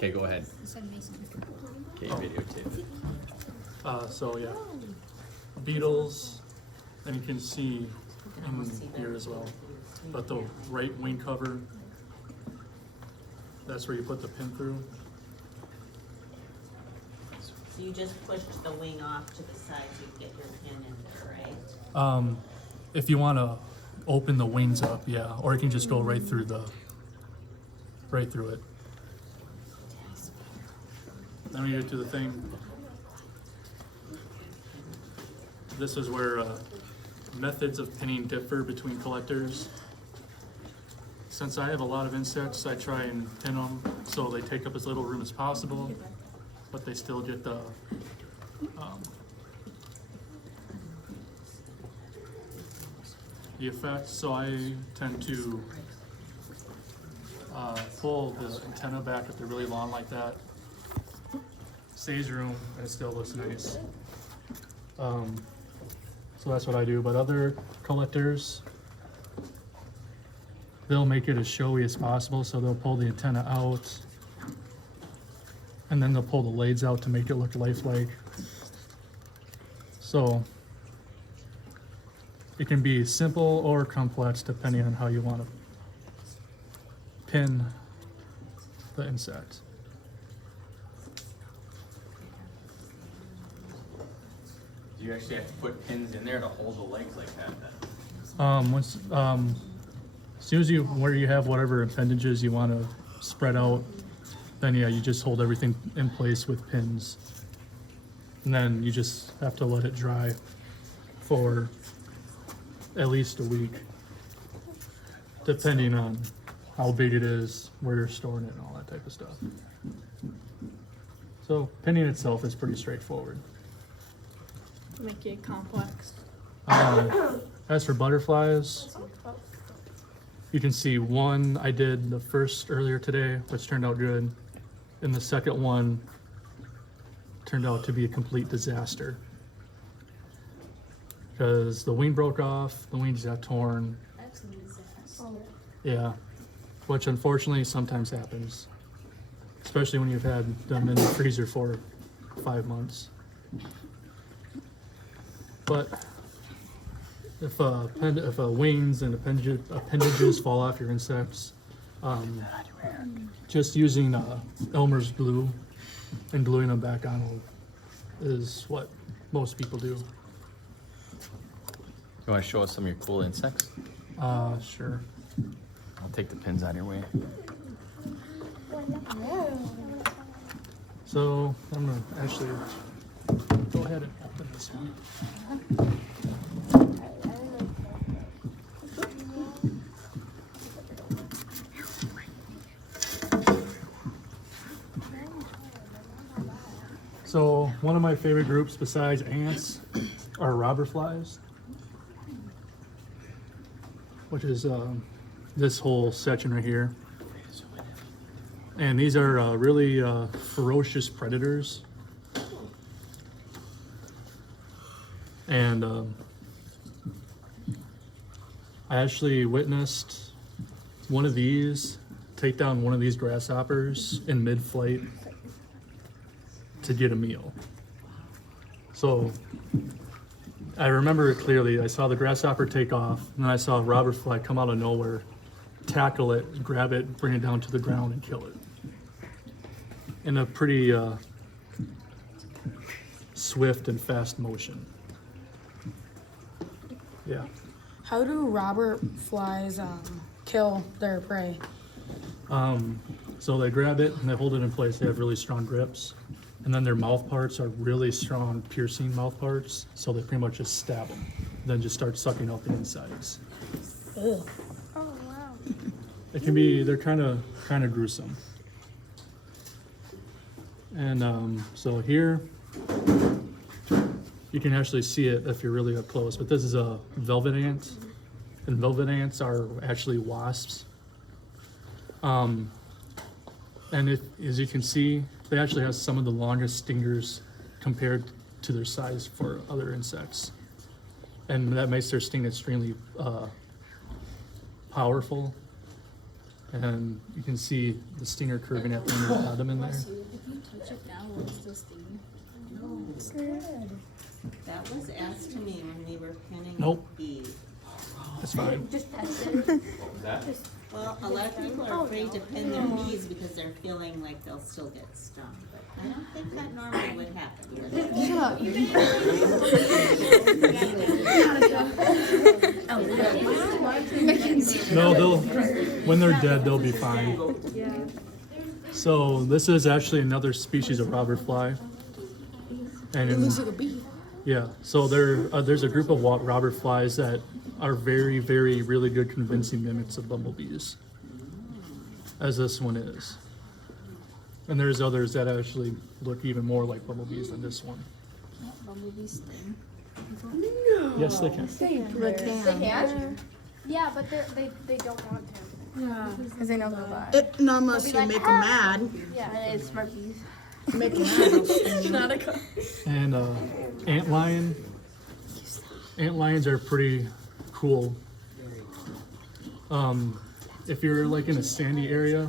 Okay, go ahead. Okay, videotape it. So yeah, beetles, and you can see in here as well. But the right wing cover, that's where you put the pin through. So you just pushed the wing off to the side so you get your pin in there, right? If you want to open the wings up, yeah, or you can just go right through it. Then we get to the thing. This is where methods of pinning differ between collectors. Since I have a lot of insects, I try and pin them so they take up as little room as possible, but they still get the effect. So I tend to pull the antenna back if they're really long like that. Saves room and it still looks nice. So that's what I do, but other collectors, they'll make it as showy as possible, so they'll pull the antenna out and then they'll pull the blades out to make it look lifelike. So it can be simple or complex depending on how you want to pin the insect. Do you actually have to put pins in there to hold the legs like that then? As soon as where you have whatever appendages you want to spread out, then yeah, you just hold everything in place with pins. And then you just have to let it dry for at least a week, depending on how big it is, where you're storing it, and all that type of stuff. So pinning itself is pretty straightforward. Make it complex. As for butterflies, you can see one I did the first earlier today, which turned out good, and the second one turned out to be a complete disaster because the wing broke off, the wings got torn. That's a disaster. Yeah, which unfortunately sometimes happens, especially when you've had them in the freezer for 5 months. But if wings and appendages fall off your insects, just using Elmer's glue and gluing them back on is what most people do. You want to show us some of your cool insects? Sure. I'll take the pins out of your way. So I'm gonna actually go ahead and open this one. So one of my favorite groups besides ants are robber flies, which is this whole section right here. And these are really ferocious predators. And I actually witnessed one of these take down one of these grasshoppers in mid-flight to get a meal. So I remember it clearly. I saw the grasshopper take off, and then I saw a robber fly come out of nowhere, tackle it, grab it, bring it down to the ground, and kill it in a pretty swift and fast motion. Yeah. How do robber flies kill their prey? So they grab it and they hold it in place. They have really strong grips. And then their mouth parts are really strong, piercing mouth parts. So they pretty much just stab them, then just start sucking out the insides. Ugh. Oh wow. It can be, they're kind of gruesome. And so here, you can actually see it if you're really up close, but this is a velvet ant, and velvet ants are actually wasps. And as you can see, they actually have some of the longest stingers compared to their size for other insects. And that makes their sting extremely powerful. And you can see the stinger curving at the end of the abdomen there. If you touch it now, will it still sting? That was asked to me when we were pinning Nope. bees. It's fine. Just test it. What was that? Well, a lot of people are afraid to pin their bees because they're feeling like they'll still get stung, but I don't think that normally would happen. would it? No, when they're dead, they'll be fine. So this is actually another species of robber fly. And It looks like a bee. yeah, so there's a group of robber flies that are very, very, really good convincing mimics of bumblebees, as this one is. And there's others that actually look even more like bumblebees than this one. Bumblebees sting. Yes, they can. They can. Yeah, but they don't want to. Yeah. Because they know they'll die. Not unless They'll you be make like, them "Ah!" mad. Yeah, and it's smart bees. Make them mad. And ant lions are pretty cool. If you're like in a sandy area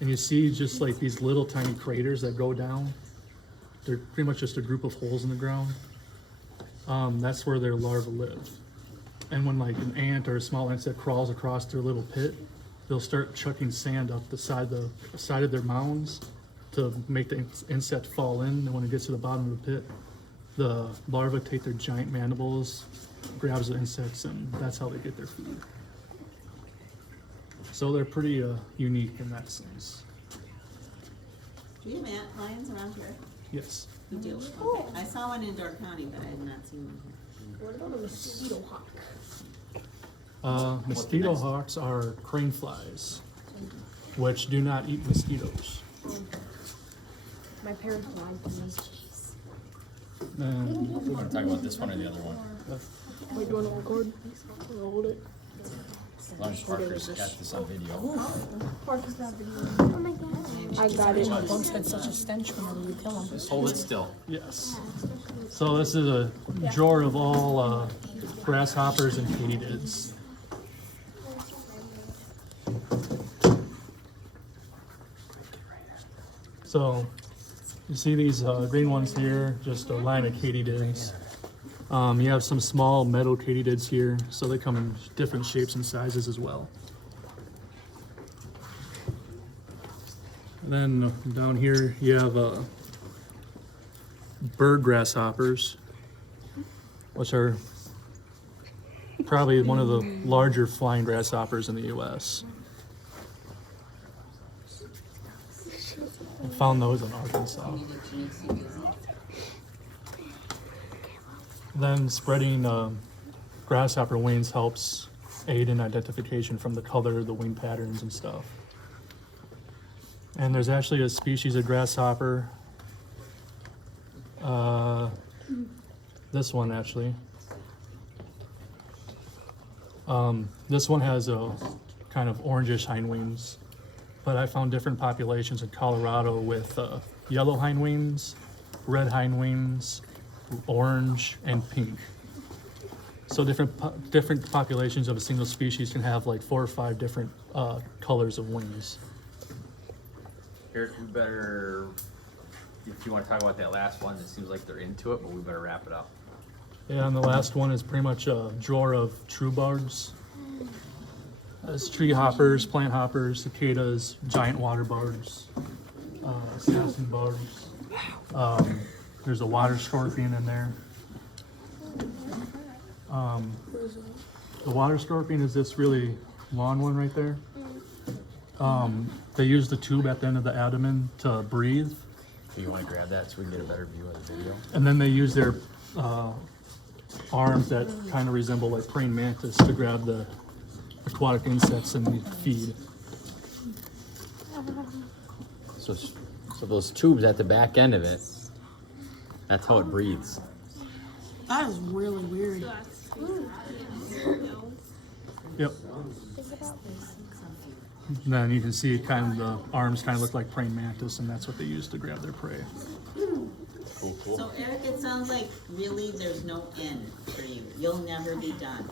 and you see just like these little tiny craters that go down, they're pretty much just a group of holes in the ground. That's where their larvae live. And when like an ant or a small insect crawls across their little pit, they'll start chucking sand up the side of their mounds to make the insect fall in. And when it gets to the bottom of the pit, the larvae take their giant mandibles, grabs the insects, and that's how they get their food. So they're pretty unique in that sense. Do you have ant lions around here? Yes. You do? Okay. I saw one in Door County, but I had not seen one here. What about a mosquito hawk? Mosquito hawks are crane flies, which do not eat mosquitoes. My parents wanted them. And We want to talk about this one or the other one? Wait, do you want to record? I'll hold it. As long as Parker's got this on video. Oh my god. I got it. Bugs had such a stench whenever you kill them. Just hold it still. yes. So this is a drawer of all grasshoppers and katydids. So you see these green ones here, just a line of katydids. You have some small meadow katydids here, so they come in different shapes and sizes as well. And then down here you have bird grasshoppers, which are probably one of the larger flying grasshoppers in the U.S. I found those in Arkansas. Then spreading grasshopper wings helps aid in identification from the color, the wing patterns and stuff. And there's actually a species of grasshopper, this one actually. This one has a kind of orangish hind wings, but I found different populations in Colorado with yellow hind wings, red hind wings, orange, and pink. So different populations of a single species can have like 4 or 5 different colors of wings. Eric, we better, if you want to talk about that last one, it seems like they're into it, but we better wrap it up. Yeah, and the last one is pretty much a drawer of true bugs. There's tree hoppers, plant hoppers, cicadas, giant water bugs, assassin bugs. There's a water scorpion in there. The water scorpion is this really long one right there. They use the tube at the end of the abdomen to breathe, Do you want to grab that so we can get a better view of the video? and then they use their arms that kind of resemble like praying mantis to grab the aquatic insects and feed. So those tubes at the back end of it, that's how it breathes. That is really weird. Yep. And then you can see kind of the arms kind of look like praying mantis, and that's what they use to grab their prey. So Eric, it sounds like really there's no end for you. You'll never be done.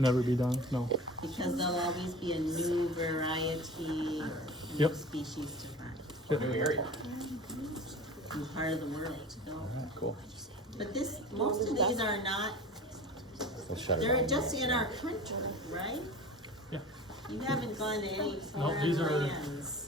Never be done? No. Because there'll always be a new variety, a new Yep. species to find. Yep. New area. New part of the world to go. Cool. But most of these are not, We'll shut it they're off. just in our country, right? Yeah. You haven't gone to any No, these foreign are- lands.